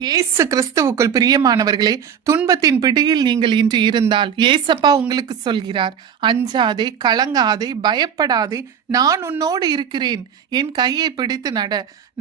இயேசு கிறிஸ்துவுக்குள் பிரியமானவர்களே, துன்பத்தின் பிடியில் நீங்கள் இன்று இருந்தால் ஏசப்பா உங்களுக்கு சொல்கிறார், அஞ்சாதே, கலங்காதே, பயப்படாதே, நான் உன்னோடு இருக்கிறேன். என் கையை பிடித்து நட.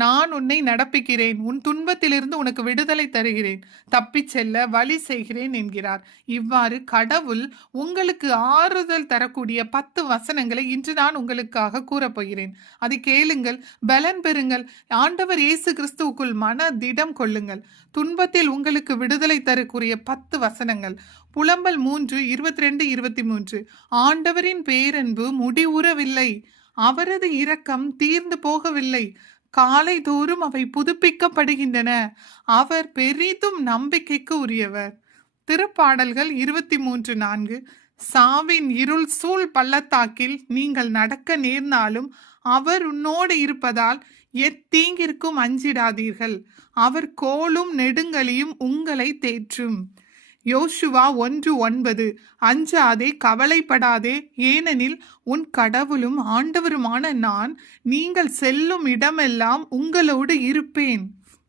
நான் உன்னை நடப்பிக்கிறேன். உன் துன்பத்திலிருந்து உனக்கு விடுதலை தருகிறேன். தப்பிச் செல்ல வழி செய்கிறேன் என்கிறார். இவ்வாறு கடவுள் உங்களுக்கு ஆறுதல் தரக்கூடிய 10 வசனங்களை இன்று நான் உங்களுக்காக கூறப்போகிறேன். அதை கேளுங்கள், பலன் பெறுங்கள். ஆண்டவர் இயேசு கிறிஸ்துவுக்குள் மன திடம் கொள்ளுங்கள். துன்பத்தில் உங்களுக்கு விடுதலை தரக்கூடிய 10 வசனங்கள். புலம்பல் 3:22-23. ஆண்டவரின் பேரன்பு முடிவுறவில்லை, அவரது இரக்கம் தீர்ந்து போகவில்லை, காலை தோறும் அவை புதுப்பிக்கப்படுகின்றன, அவர் பெரிதும் நம்பிக்கைக்கு உரியவர். திருப்பாடல்கள் 23:4. சாவின் இருள் சூழ் பள்ளத்தாக்கில் நீங்கள் நடக்க நேர்ந்தாலும் அவர் உன்னோடு இருப்பதால் எத்தீங்கிற்கும் அஞ்சிடாதீர்கள், அவர் கோலும் நெடுங்கலியும் உங்களை தேற்றும். யோசுவா 1:9. அஞ்சாதே, கவலைப்படாதே, ஏனெனில் உன் கடவுளும் ஆண்டவருமான நான் நீங்கள் செல்லும் இடமெல்லாம் உங்களோடு இருப்பேன்.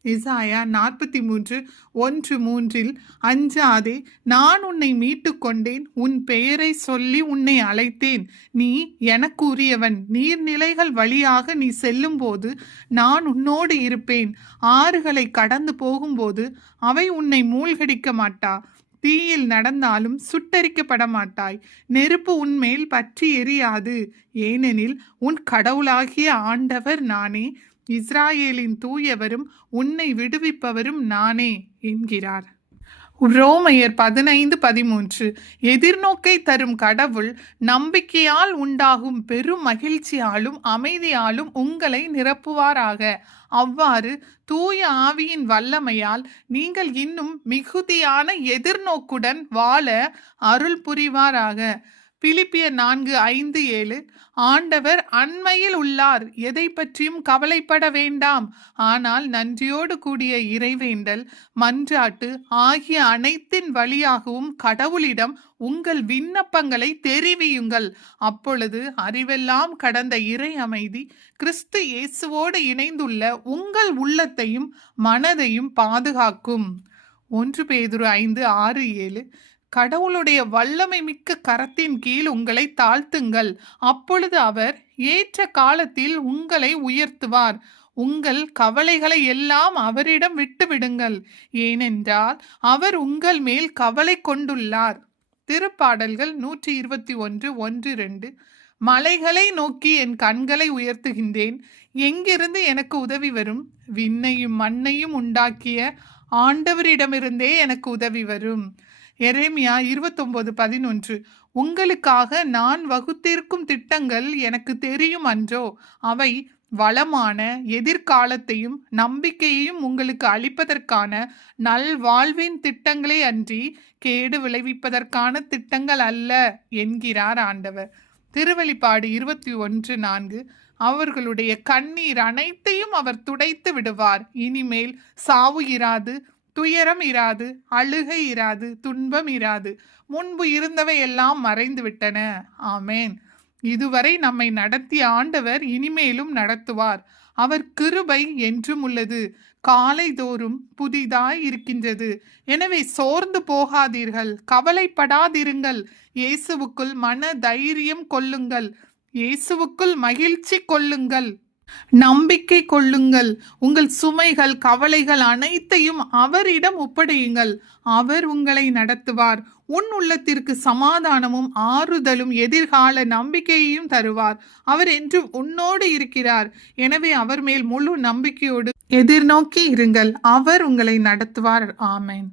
எசாயா 43:1-3. அஞ்சாதே, நான் உன்னை மீட்டு கொண்டேன், உன் பெயரை சொல்லி உன்னை அழைத்தேன், நீ எனக்கு உரியவன். நீர்நிலைகள் வழியாக நீ செல்லும்போது நான் உன்னோடு இருப்பேன், ஆறுகளை கடந்து போகும்போது அவை உன்னை மூழ்கடிக்க மாட்டா, தீயில் நடந்தாலும் சுட்டரிக்கப்பட மாட்டாய், நெருப்பு உன்மேல் பற்றி எரியாது, ஏனெனில் உன் கடவுளாகிய ஆண்டவர் நானே, இஸ்ராயேலின் தூயவரும் உன்னை விடுவிப்பவரும் நானே என்கிறார். ரோமையர் 15:13. எதிர்நோக்கை தரும் கடவுள் நம்பிக்கையால் உண்டாகும் பெரும் மகிழ்ச்சியாலும் அமைதியாலும் உங்களை நிரப்புவாராக. அவ்வாறு தூய ஆவியின் வல்லமையால் நீங்கள் இன்னும் மிகுதியான எதிர்நோக்குடன் வாழ அருள் புரிவாராக. பிலிப்பியர் 4:5-7. ஆண்டவர் அண்மையில் உள்ளார், எதை பற்றியும் கவலைப்பட வேண்டாம், ஆனால் நன்றியோடு கூடிய இறைவேண்டல், மன்றாட்டு ஆகிய அனைத்தின் வழியாகவும் கடவுளிடம் உங்கள் விண்ணப்பங்களை தெரிவியுங்கள். அப்பொழுது அறிவெல்லாம் கடந்த இறை அமைதி கிறிஸ்து இயேசுவோடு இணைந்துள்ள உங்கள் உள்ளத்தையும் மனதையும் பாதுகாக்கும். 1 பேதுரு 5:6-7. கடவுளுடைய வல்லமை மிக்க கரத்தின் கீழ் உங்களை தாழ்த்துங்கள், அப்பொழுது அவர் ஏற்ற காலத்தில் உங்களை உயர்த்துவார். உங்கள் கவலைகளை எல்லாம் அவரிடம் விட்டுவிடுங்கள், ஏனென்றால் அவர் உங்கள் மேல் கவலை கொண்டுள்ளார். திருப்பாடல்கள் 121:1-2. மலைகளை நோக்கி என் கண்களை உயர்த்துகின்றேன், எங்கிருந்து எனக்கு உதவி வரும்? விண்ணையும் மண்ணையும் உண்டாக்கிய ஆண்டவரிடமிருந்தே எனக்கு உதவி வரும். எரேமியா 29:11. உங்களுக்காக நான் வகுத்திருக்கும் திட்டங்கள் எனக்கு தெரியும் அன்றோ, அவை வளமான எதிர்காலத்தையும் நம்பிக்கையையும் உங்களுக்கு அளிப்பதற்கான நல்வாழ்வின் திட்டங்களே அன்றி கேடு விளைவிப்பதற்கான திட்டங்கள் அல்ல என்கிறார் ஆண்டவர். திருவெளிப்பாடு 21:4. அவர்களுடைய கண்ணீர் அனைத்தையும் அவர் துடைத்து விடுவார். இனிமேல் சாவு இராது, துயரம் இராது, அழுகை இராது, துன்பம் இராது, முன்பு இருந்தவை எல்லாம் மறைந்து விட்டன. ஆமேன். இதுவரை நம்மை நடத்திய ஆண்டவர் இனிமேலும் நடத்துவார். அவர் கிருபை என்றும் உள்ளது, காலை தோறும் புதிதாய் இருக்கின்றது. எனவே சோர்ந்து போகாதீர்கள், கவலைப்படாதிருங்கள். இயேசுவுக்குள் மன தைரியம் கொள்ளுங்கள், இயேசுவுக்குள் மகிழ்ச்சி கொள்ளுங்கள், நம்பிக்கை கொள்ளுங்கள். உங்கள் சுமைகள் கவலைகள் அனைத்தையும் அவரிடம் ஒப்படையுங்கள், அவர் உங்களை நடத்துவார். உன் உள்ளத்திற்கு சமாதானமும் ஆறுதலும் எதிர்கால நம்பிக்கையையும் தருவார். அவர் என்றும் உன்னோடு இருக்கிறார். எனவே அவர் மேல் முழு நம்பிக்கையோடு எதிர்நோக்கி இருங்கள், அவர் உங்களை நடத்துவார். ஆமென்.